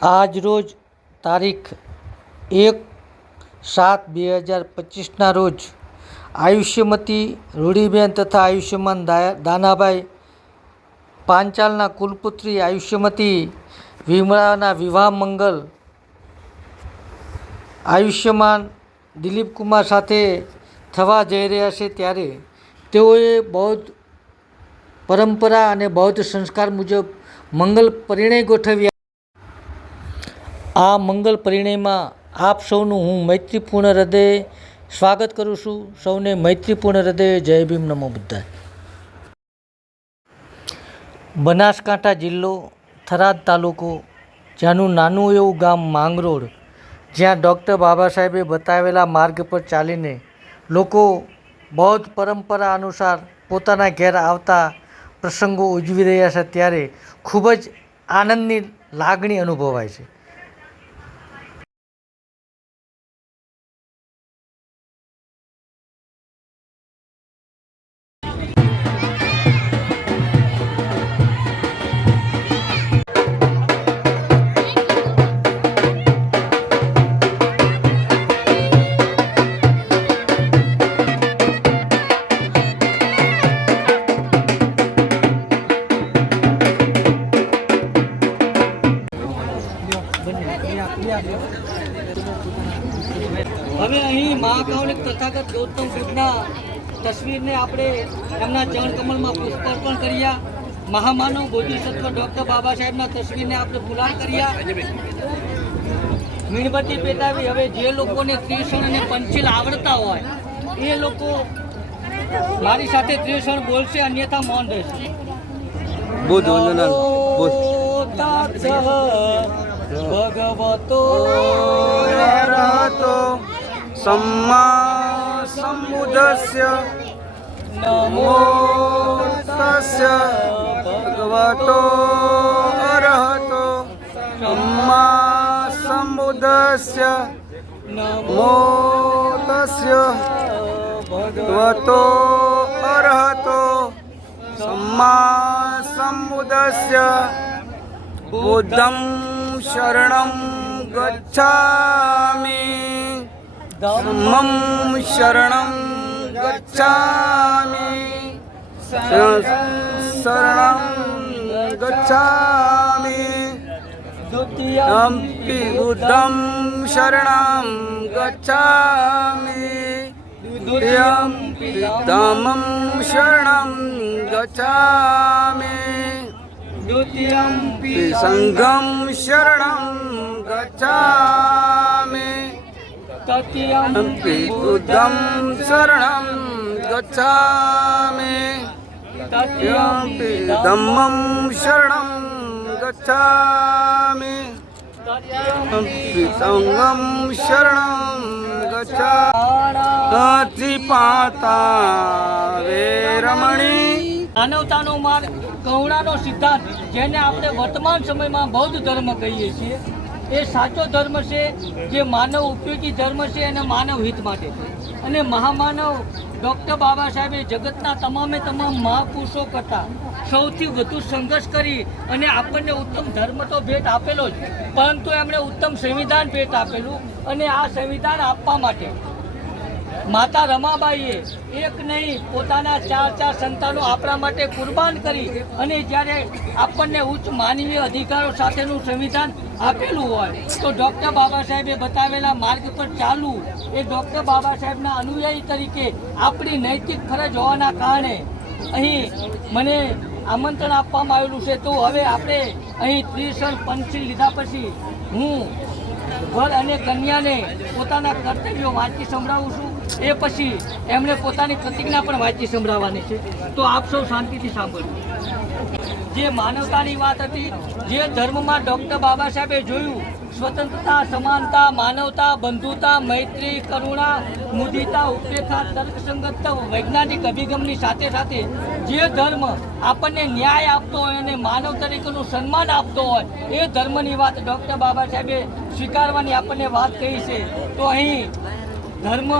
આજ રોજ તારીખ એક સાત બે હજાર પચીસના રોજ આયુષ્યમતી રૂડીબેન તથા આયુષ્યમાન દાનાભાઈ પાંચાલના કુલપુત્રી આયુષ્યમતી વિમળાના વિવાહ મંગલ આયુષ્યમાન દિલીપકુમાર સાથે થવા જઈ રહ્યા છે ત્યારે તેઓએ બૌદ્ધ પરંપરા અને બૌદ્ધ સંસ્કાર મુજબ મંગલ પરિણય ગોઠવ્યા. આ મંગલ પરિણયમાં આપ સૌનું હું મૈત્રીપૂર્ણ હૃદયે સ્વાગત કરું છું. સૌને મૈત્રીપૂર્ણ હૃદયે. જય ભીમ નમો બુદ્ધાય. બનાસકાંઠા જિલ્લો થરાદ તાલુકો, જ્યાંનું નાનું એવું ગામ માંગરોળ, જ્યાં ડૉક્ટર બાબા સાહેબે બતાવેલા માર્ગ પર ચાલીને લોકો બૌદ્ધ પરંપરા અનુસાર પોતાના ઘેર આવતા પ્રસંગો ઉજવી રહ્યા છે, ત્યારે ખૂબ જ આનંદની લાગણી અનુભવાય છે. મહાકાવલિક ગૌતમ બુદ્ધના તસવીરને આપણે એમના ચરણકમલમાં પુષ્પ અર્પણ કર્યા. મહામાનવ બોધિસત્વ ડૉક્ટર બાબા સાહેબના તસવીરને આપણે ફુલાર કર્યા. મીણબત્તી પેટાવી હવે જે લોકોને ત્રિષણ અને પંચીલ આવડતા હોય એ લોકો મારી સાથે ત્રિષણ બોલશે અન્યથા મૌન રહેશે. ભગવતો અરહતો સંબુદ્ધસ્ય નમો તસ્ય ભગવતો અરહતો સંબુદ્ધસ્ય નમો નમો તસ્ય ભગવતો અરહતો સમ્મા સંબુદ્ધસ્ય બુદ્ધં શરણં ગચ્છામિ ધમ્મં શરણં ગચ્છામિ શરણં ગચ્છામિ દ્વિતીયમ્પિ બુદ્ધં શરણં ગચ્છામિ દ્વિતીયમ્પિ ધમ્મં શરણં ગચ્છામિ દ્વિતીયમ્પિ સંઘમ શરણં ગચ્છામિ તૃતીયમ્પિ પિ બુદ્ધં શરણં ગચ્છામિ પિ ધમ્મં શરણં ગચ્છામિ પિ સંઘમ શરણં ગચ્છામિ પાતા વેરમણી માનવતાનો માર્ગ કરુણાનો સિદ્ધાંત જેને આપણે વર્તમાન સમયમાં બૌદ્ધ ધર્મ કહીએ છીએ એ સાચો ધર્મ છે, જે માનવ ઉપયોગી ધર્મ છે અને માનવ હિત માટે. અને મહામાનવ ડૉક્ટર બાબા સાહેબે જગતના તમામે તમામ મહાપુરુષો કરતાં સૌથી વધુ સંઘર્ષ કરી અને આપણને ઉત્તમ ધર્મ તો ભેટ આપેલો જ, પરંતુ એમણે ઉત્તમ સંવિધાન ભેટ આપેલું અને આ સંવિધાન આપવા માટે માતા રમાબાઈએ એક નહીં, પોતાના ચાર ચાર સંતાનો આપણા માટે કુરબાન કરી અને જ્યારે આપણને ઉચ્ચ માનવીય અધિકારો સાથેનું સંવિધાન આપેલું હોય, તો ડૉક્ટર બાબા સાહેબે બતાવેલા માર્ગ પર ચાલવું એ ડૉક્ટર બાબા સાહેબના અનુયાયી તરીકે આપણી નૈતિક ફરજ હોવાના કારણે. અહીં મને આમંત્રણ આપવામાં આવેલું છે, તો હવે આપણે અહીં ત્રિસર પંચી લીધા પછી હું વર અને કન્યાને પોતાના કર્તવ્યો વાંચી સંભળાવું છું. એ પછી એમણે પોતાની પ્રતિજ્ઞા પણ વાંચી સંભળાવવાની છે. તો આપ સૌ શાંતિથી સાંભળ્યું જે માનવતાની વાત હતી, જે ધર્મમાં ડૉક્ટર બાબા સાહેબે જોયું, સ્વતંત્રતા, સમાનતા, માનવતા, બંધુતા, મૈત્રી, કરુણા, મુદિતા ઉપેક્ષા તર્કસંગતતા વૈજ્ઞાનિક અભિગમની સાથે સાથે જે ધર્મ આપણને ન્યાય આપતો હોય અને માનવ તરીકેનું સન્માન આપતો હોય, એ ધર્મની વાત ડૉક્ટર બાબા સાહેબે સ્વીકારવાની આપણને વાત કહી છે. તો અહીં ધર્મ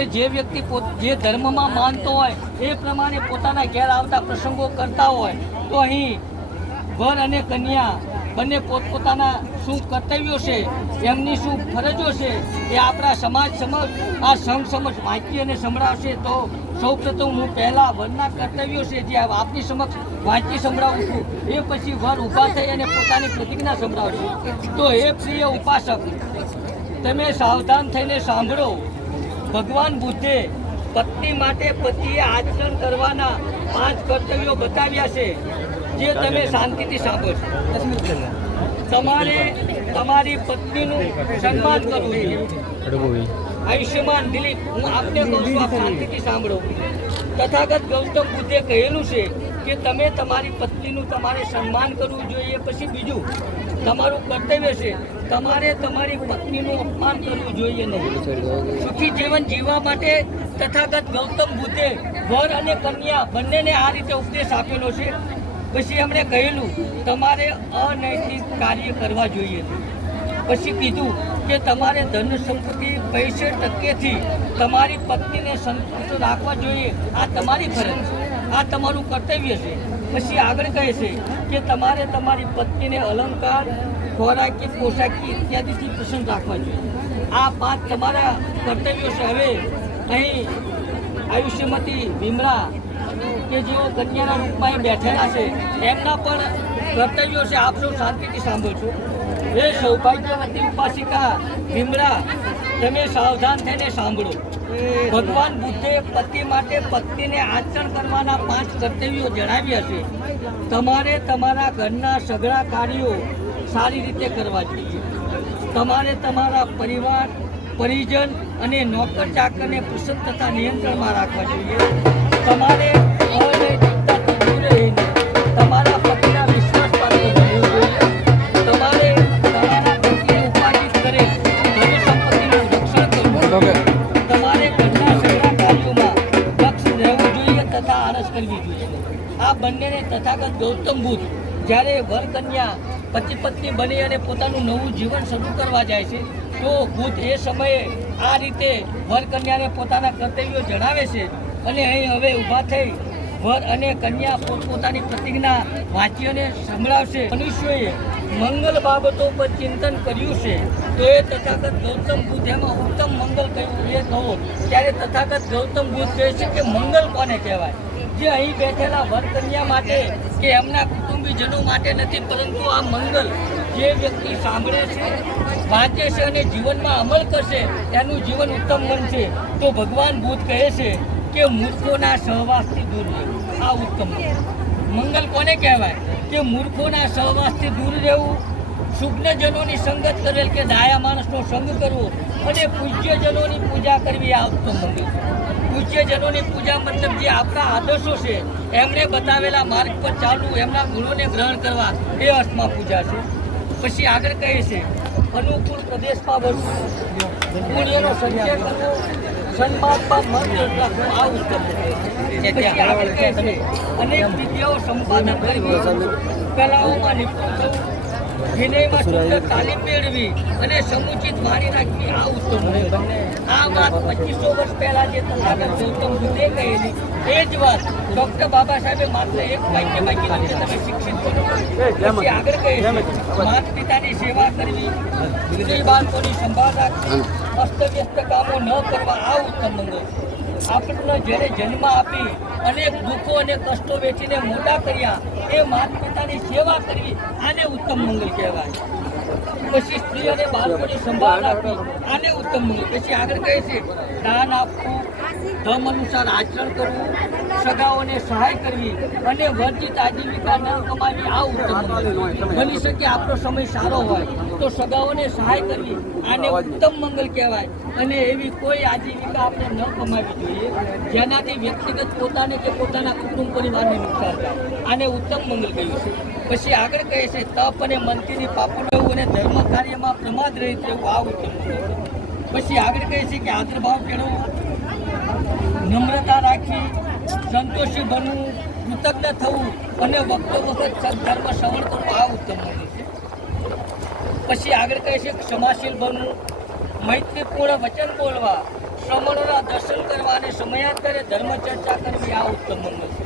એ જે વ્યક્તિ જે ધર્મમાં માનતો હોય, એ પ્રમાણે પોતાના ઘેર આવતા પ્રસંગો કરતા હોય, તો અહીં વર અને કન્યા બંને પોતપોતાના શું કર્તવ્યો છે, એમની શું ફરજો છે, એ આપણા સમાજ સમક્ષ, આ સંઘ સમક્ષ વાંચી અને સંભળાવશે તો સૌપ્રથમ હું પહેલાં વરના કર્તવ્યો છે જે આપની સમક્ષ વાંચી સંભળાવું છું, એ પછી વર ઊભા થઈ અને પોતાની પ્રતિજ્ઞા સંભળાવશે. તો હે પ્રિય ઉપાસક, તમે સાવધાન થઈને સાંભળો ભગવાન બુદ્ધે પત્ની માટે પતિએ આચરણ કરવાના પાંચ કર્તવ્યો બતાવ્યા છે, જે તમે શાંતિથી સાંભળશો તમારે તમારી પત્નીનું સન્માન કરવું જોઈએ. આયુષ્યમાન દિલીપ, હું આપને કહું છું, આપ શાંતિથી સાંભળો. તથાગત ગૌતમ બુદ્ધે કહેલું છે કે તમે તમારી પત્નીનું તમારે સન્માન કરવું જોઈએ. પછી બીજું, તમારું કર્તવ્ય છે તમારે તમારી પત્નીનું અપમાન કરવું જોઈએ નહીં. સુખી જીવન જીવવા માટે તથાગત ગૌતમ બુદ્ધે વર અને કન્યા બંનેને આ રીતે ઉપદેશ આપેલો છે. પછી એમણે કહેલું, તમારે અનૈતિક કાર્ય કરવા જોઈએ. પછી કીધું કે, તમારે ધન સંપત્તિ પૈસે ટકેથી તમારી પત્નીને સંતુષ્ટ રાખવા જોઈએ. આ તમારી ફરજ છે. આ તમારું કર્તવ્ય છે. પછી આગળ કહે છે કે, તમારે તમારી પત્નીને અલંકાર ખોરાકી, પોશાકી ઇત્યાદિથી પ્રસન્ન રાખવા જોઈએ. આ પાંચ તમારા કર્તવ્યો છે. હવે અહીં આયુષ્યમતી ભીમરા કે જેઓ કન્યાના રૂપમાં બેઠેલા છે, એમના પણ કર્તવ્યો છે. આપ સૌ શાંતિથી સાંભળજો. હે સૌભાગ્યવતી ઉપાસિકા ભીમરા, તમે સાવધાન થઈને સાંભળો. ભગવાન બુદ્ધે પતિ માટે પત્નીને આચરણ કરવાના પાંચ કર્તવ્યો જણાવ્યા છે. તમારે તમારા ઘરના સઘળા કાર્યો સારી રીતે કરવા જોઈએ. તમારે તમારા પરિવાર પરિજન અને નોકર ચાકરને પ્રસન્ન તથા નિયંત્રણમાં રાખવા જોઈએ. તમારે દૂર રહીને તમારા પતિના વિશ્વાસપાત્ર બનવું જોઈએ. તમારે તમારા પતિને ઉપાર્જિત કરે ધન સંપત્તિનું રક્ષણ કરવું તમારે ઘરના સગળા કાર્યોમાં દક્ષ રહેવું જોઈએ તથા આળસ કરવી જોઈએ. આ બંનેને તથાગત ગૌતમ બુદ્ધ જ્યારે વર કન્યા પતિ પત્ની બની અને પોતાનું નવું જીવન શરૂ કરવા જાય છે, તો બુદ્ધ એ સમયે આ રીતે વર કન્યાને પોતાના કર્તવ્યો જણાવે છે અને અહીં હવે ઊભા થઈ વર અને કન્યા પોતપોતાની પ્રતિજ્ઞા વાંચીઓને સંભળાવશે. મનુષ્યોએ મંગલ બાબતો પર ચિંતન કર્યું છે, તો એ તથાગત ગૌતમ બુદ્ધ એમાં ઉત્તમ મંગલ કહ્યું એ કહો. ત્યારે તથાગત ગૌતમ બુદ્ધ કહે છે કે મંગલ કોને કહેવાય? જે અહીં બેઠેલા વર કન્યા માટે કે એમના કુટુંબીજનો માટે નથી, પરંતુ આ મંગલ જે વ્યક્તિ સાંભળે છે, વાંચે છે અને જીવનમાં અમલ કરશે, એનું જીવન ઉત્તમ બનશે. તો ભગવાન બુદ્ધ કહે છે કે મૂર્ખોના સહવાસથી દૂર રહેવું. આ ઉત્તમ મંગલ. કોને કહેવાય? કે મૂર્ખોના સહવાસથી દૂર રહેવું શુભ્નજનોની સંગત કરેલ કે ડાયા માણસનો સંગ કરવો અને પૂજ્યજનોની પૂજા કરવી આ ઉત્તમ મંગલ પૂજ્યજનોની પૂજા મતલબ જે આપણા આદર્શો છે એમણે બતાવેલા માર્ગ પર ચાલવું, એમના ગુણોને ગ્રહણ કરવા એ અર્થમાં પૂજા છે. પછી આગળ કહે છે, અનુકૂળ પ્રદેશમાં વસવું પુણ્યનો સંચય કરવો સન્માનમાં મન રાખવું આગળ કહે અનેક વિદ્યાઓ સંપાદન કરવી. કલાઓમાં નિપુણ થવું વિનયમાં સુંદર તાલીમ મેળવી અને સમુચિત વાણી રાખવી આ ઉત્તમ આ વાત પચીસો વર્ષ પહેલા જે તથાગત ગૌતમ બુદ્ધે કહેલી. એ જ વાત ડોક્ટર બાબા સાહેબે માત્ર એક વાક્ય બાકી કે તમે શિક્ષિત કરો પછી આગળ કહે છે માતા પિતાની સેવા કરવી વિજય બાળકોની સંભાળ રાખવી અસ્તવ્યસ્ત કામો ન કરવા આ ઉત્તમ મંગળ. આપણને જ્યારે જન્મ આપી અનેક દુઃખો અને કષ્ટો વેચીને મોટા કર્યા, એ માતા પિતાની સેવા કરવી આને ઉત્તમ મંગલ કહેવાય. પછી સ્ત્રી અને બાળકોની સંભાળ રાખવી આને ઉત્તમ મંગલ. પછી આગળ કહે છે, દાન આપવું, ધર્મ અનુસાર આચરણ કરવું, સગાઓને સહાય કરવી અને વર્જિત આજીવિકા ન કમાવી આ ઉત્તમ બની શકે આપણો સમય સારો હોય. તો સગાઓને સહાય કરવી આને ઉત્તમ મંગલ કહેવાય. અને એવી કોઈ આજીવિકા આપણે ન કમાવી જોઈએ જેનાથી વ્યક્તિગત પોતાને કે પોતાના કુટુંબ પરિવારને નુકસાન થાય. આને ઉત્તમ મંગલ કહ્યું છે. પછી આગળ કહે છે તપ અને મંત્રીની પાપું રહેવું અને ધર્મ કાર્યમાં પ્રમાદ રહી તેવું આ ઉત્તમ પછી આગળ કહે છે કે આદરભાવ કેળવવો. નમ્રતા રાખવી સંતોષી બનવું કૃતજ્ઞ થવું અને વખતો વખત સદધર્મ કરવું આ ઉત્તમ મંગલ પછી આગળ કહે છે ક્ષમાશીલ બનવું, મૈત્રીપૂર્ણ વચન બોલવા, શ્રમણોના દર્શન કરવા અને સમયાંતરે ધર્મ ચર્ચા કરવી આ ઉત્તમ મંગલ છે.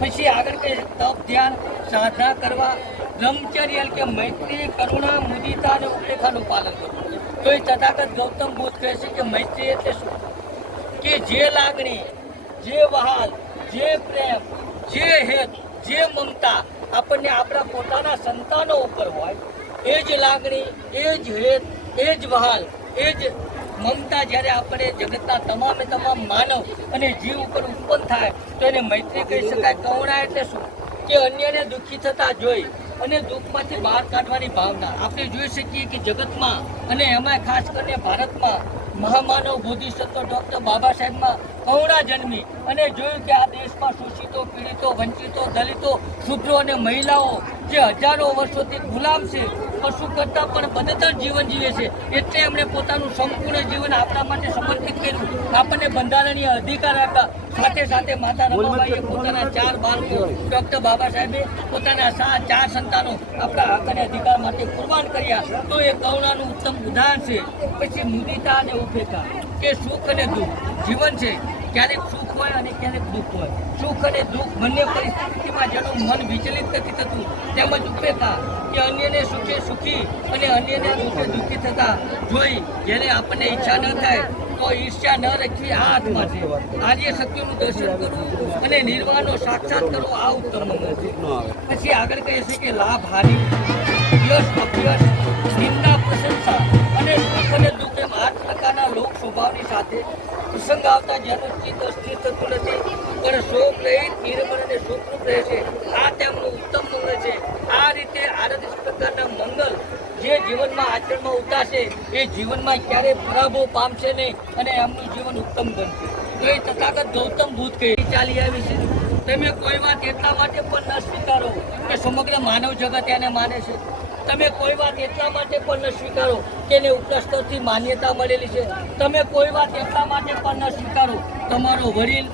પછી આગળ કહે છે, તપ, ધ્યાન, સાધના કરવા, બ્રહ્મચર્ય કે મૈત્રી કરુણા, મુદિતા અને ઉપરેખાનું પાલન કરવું. તો એ તથાગત ગૌતમ બુદ્ધ કહે છે કે મૈત્રી એટલે શું? કે જે લાગણી, જે વહાલ, જે પ્રેમ, જે હેત, જે મમતા આપણને આપણા પોતાના સંતાનો ઉપર હોય એ જ લાગણી, એ જ હેત એ જ વહાલ, એ જ મમતા જ્યારે આપણે જગતના તમામે તમામ માનવ અને જીવ ઉપર ઉત્પન્ન થાય, તો એને મૈત્રી કહી શકાય કરુણા એટલે શું? કે અન્યને દુઃખી થતા જોઈ અને દુઃખમાંથી બહાર કાઢવાની ભાવના. આપણે જોઈ શકીએ કે જગતમાં અને એમાં ખાસ કરીને ભારતમાં મહામાનવ, બોધિસત્વ, ડૉક્ટર બાબા સાહેબમાં કરુણા જન્મી અને જોયું કે આ દેશમાં શોષિતો પીડિતો વંચિતો દલિતો શુદ્રો અને મહિલાઓ જે હજારો વર્ષોથી ગુલામ છે પશુ કરતાં પણ બદતર જીવન જીવે છે એટલે એમણે પોતાનું સંપૂર્ણ જીવન આપણા માટે સમર્પિત કર્યું. આપણને બંધારણીય અધિકાર આપ્યા. સાથે સાથે માતા રમાબાઈએ પોતાના ચાર બાળકો ડૉક્ટર બાબા સાહેબે પોતાના સા ચાર સંતાનો આપણા હક અને અધિકાર માટે કુરબાન કર્યા. તો એ કરુણાનું ઉત્તમ ઉદાહરણ છે. પછી મુદિતા અને ઉપેક્ષા કે સુખ અને દુઃખ. જીવન છે, ક્યારેક સુખ હોય અને ક્યારેક દુઃખ હોય. સુખ અને દુઃખ બંને પરિસ્થિતિમાં જેનું મન વિચલિત નથી થતું, તેમજ ઉપેતા કે અન્યને સુખે સુખી અને અન્યને દુઃખે દુઃખી થતા જોઈ જેને આપણને ઈચ્છા ન થાય, તો ઈર્ષ્યા ન રાખવી આ હાથમાં છે. આર્ય સત્યનું દર્શન કરવું અને નિર્વાણનો સાક્ષાત કરવો આ ઉત્તમ પછી આગળ કહે છે કે લાભ હાનિ યશ અપયશ નિંદા, પ્રશંસા અને સુખ અને દુઃખ એમ આઠ પ્રકારના લોક સ્વભાવની સાથે પ્રસંગ આવતા જેનું ચિત્ત અસ્થિર થતું નથી, પણ શોક રહિત નિર્મળ અને શોકરૂપ રહે છે. આ તેમનું ઉત્તમ મંગળ છે. આ રીતે આડત્રીસ પ્રકારના મંગલ જે જીવનમાં આચરણમાં ઉતારશે, એ જીવનમાં ક્યારેય પરાભવ પામશે નહીં અને એમનું જીવન ઉત્તમ બનશે. એ તથાગત ગૌતમ બુદ્ધ કહે ચાલી આવી છે. તમે કોઈ વાત એટલા માટે પણ ન સ્વીકારો કે સમગ્ર માનવ જગત એને માને છે. તમે કોઈ વાત એટલા માટે પણ ન સ્વીકારો કે એને ઉપલા માન્યતા મળેલી છે. તમે કોઈ વાત એટલા માટે પણ ન સ્વીકારો. તમારો વડીલ,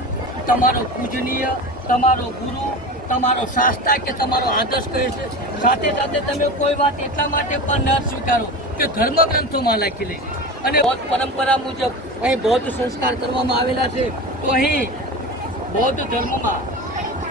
તમારો પૂજનીય, તમારો ગુરુ, તમારો શાસ્તા કે તમારો આદર્શ કહે છે. સાથે સાથે તમે કોઈ વાત એટલા માટે પણ ન સ્વીકારો કે ધર્મ ગ્રંથોમાં લે. અને બૌદ્ધ પરંપરા મુજબ અહીં બૌદ્ધ સંસ્કાર કરવામાં આવેલા છે. તો અહીં બૌદ્ધ ધર્મમાં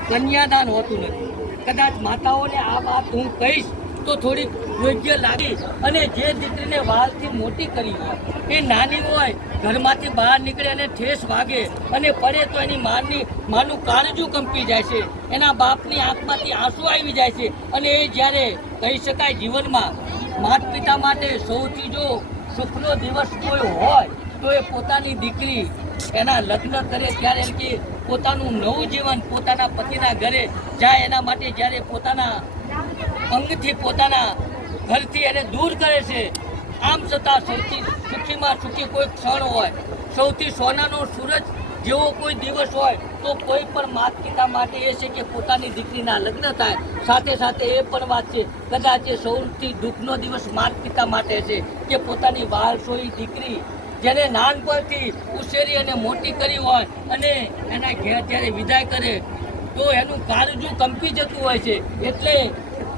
કન્યાદાન હોતું નથી. કદાચ માતાઓને આ વાત હું કહીશ તો થોડી યોગ્ય લાગી. અને જે દીકરીને વાલથી મોટી કરી હોય એ નાની હોય, ઘરમાંથી બહાર નીકળે અને ઠેસ વાગે અને પડે તો એની માની માનું કાળજું કંપી જાય છે. એના બાપની આંખમાંથી આંસુ આવી જાય છે. અને એ જ્યારે કહી શકાય જીવનમાં, માતા પિતા માટે સૌથી જો સુખનો દિવસ કોઈ હોય, તો એ પોતાની દીકરી એના લગ્ન કરે ત્યારે એમ કે પોતાનું નવું જીવન પોતાના પતિના ઘરે જાય. એના માટે જ્યારે પોતાના અંગથી પોતાના ઘરથી એને દૂર કરે છે. આમ છતાં સૌથી સુખીમાં સુખી કોઈ ક્ષણ હોય. સૌથી સોનાનો સૂરજ જેવો કોઈ દિવસ હોય, તો કોઈ પણ માત પિતા માટે એ છે કે પોતાની દીકરીના લગ્ન થાય. સાથે સાથે એ પણ વાત છે, કદાચ એ સૌથી દુઃખનો દિવસ માત પિતા માટે છે કે પોતાની વારસોઈ દીકરી જેને નાનપણથી ઉછેરી અને મોટી કરી હોય અને એના ઘેર જ્યારે વિદાય કરે, તો એનું કાળજું કંપી જતું હોય છે. એટલે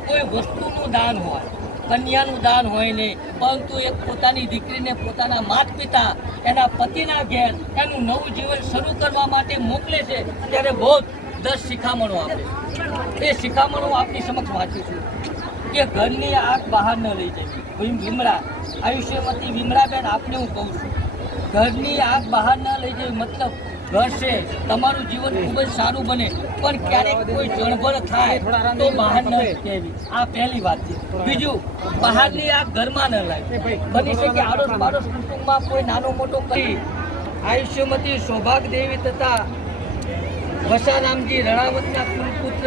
કોઈ વસ્તુનું દાન હોય, કન્યાનું દાન હોય નહીં, પરંતુ એક પોતાની દીકરીને પોતાના માતા પિતા એના પતિના ઘેર એનું નવું જીવન શરૂ કરવા માટે મોકલે છે, ત્યારે બહુ દસ શિખામણો આપે એ શિખામણો આપની સમક્ષ વાંચું છું કે ઘરની આગ બહાર ન લઈ જવી. ભીમ- ભીમરા આયુષ્યમતી વિમરાબેન આપને હું કહું છું, ઘરની આગ બહાર ન લઈ જવી મતલબ ઘર તમારું જીવન ખૂબ જ સારું બને. પણ ક્યારેક કોઈ જળબળ થાય તો બહાર ન કહેવી આ પહેલી વાત છે. બીજું બહારની આગ ઘરમાં ન લાવી. બની શકે આડોશ પાડોશ કુટુંબમાં કોઈ નાનો મોટો કરી. આયુષ્યમતી સૌભાગ દેવી તથા વસારામજી રણાવતના કુલપુત્ર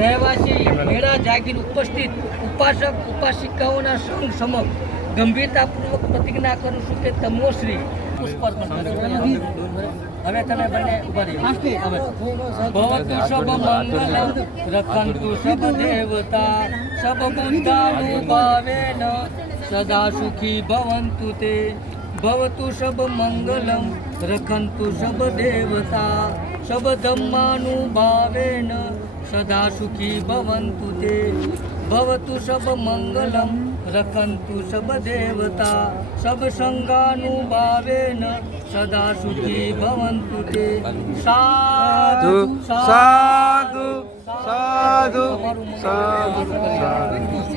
રહેવાસી મેળા જાગીર ઉપસ્થિત ઉપાસક ઉપાસિકાઓના સંઘ સમક્ષ ગંભીરતાપૂર્વક પ્રતિજ્ઞા કરું છું કે તમોશ્રી પુષ્પ. હવે તમે બંને ઊભા રહ્યો. હવે. ભવતુ સબ મંગલમ રખંતુ સબ દેવતા સબ ભાવેન સદા સુખી ભવંતુ તે ભવતુ સબ મંગલમ રખંતુ સબ દેવતા સબ ધમ્માનુભાવેન સદા સુખી ભવંતુ તે ભવતુ સબ મંગલમ રખંતુ સબ દેવતા સબ સંગાનુભાવેન સદા સુખી ભવંતુ તે સાધુ સાધુ સાધુ સાધુ સાધુ